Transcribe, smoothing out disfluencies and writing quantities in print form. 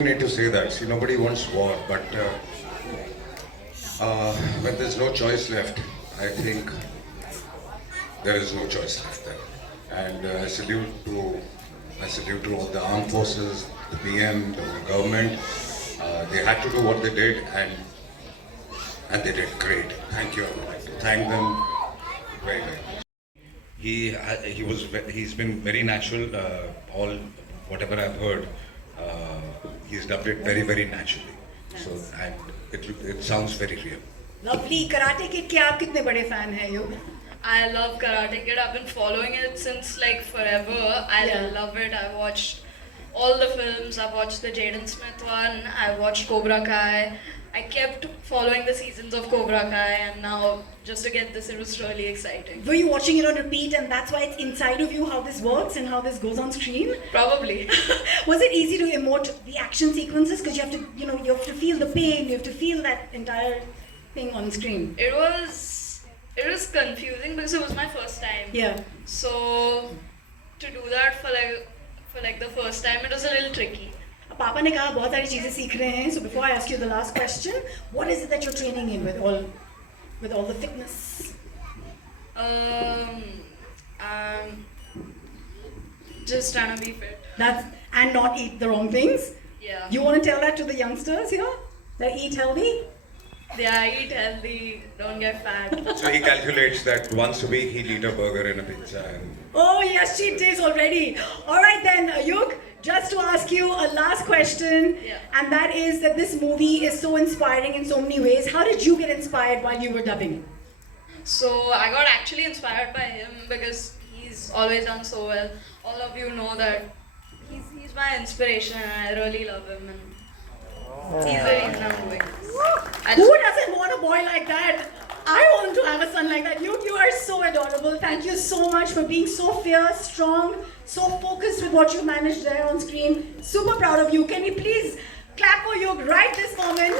Need to say that. See, nobody wants war, but when there's no choice left, I think there is no choice left then. And I salute to all the armed forces, the PM, the government. They had to do what they did, and they did great. Thank you. I would like to thank them very much. He's been very natural. All whatever I've heard, he's dubbed it very naturally. So and it sounds very real. Lovely. Karate Kid के आप कितने बड़े fan हैं युग? I love Karate Kid. I've been following it since like forever. I Yeah. love it. I watched all the films. I watched the Jaden Smith one. I watched Cobra Kai. I kept following the seasons of Cobra Kai, and now just to get this, it was really exciting. Were you watching it on repeat and that's why it's inside of you how this works and how this goes on screen? Probably. Was it easy to emote the action sequences because you have to, you have to feel the pain, you have to feel that entire thing on screen? It was confusing because it was my first time. Yeah. So to do that for like the first time, it was a little tricky. पापा ने कहा बहुत सारी चीजें सीख रहे हैं. So before I ask you the last question, what is it that you're training in with all the fitness? Just trying to be fit. And not eat the wrong things. Yeah. You want to tell that to the youngsters here? That eat healthy? Yeah, eat healthy, don't get fat. So he calculates that once a week he'll eat a burger and a pizza. And Oh yes, cheat days already. All right then, Yug, just to ask you a last question, Yeah. and that is that this movie is so inspiring in so many ways. How did you get inspired while you were dubbing? So I got actually inspired by him because he's always done so well. All of you know that he's my inspiration and I really love him and he's the reason I'm doing this. Who doesn't want a boy like that? I want to have a son like that. You are so adorable. Thank you so much for being so fierce, strong, so focused with what you managed there on screen. Super proud of you. Can we please clap for Yug right this moment?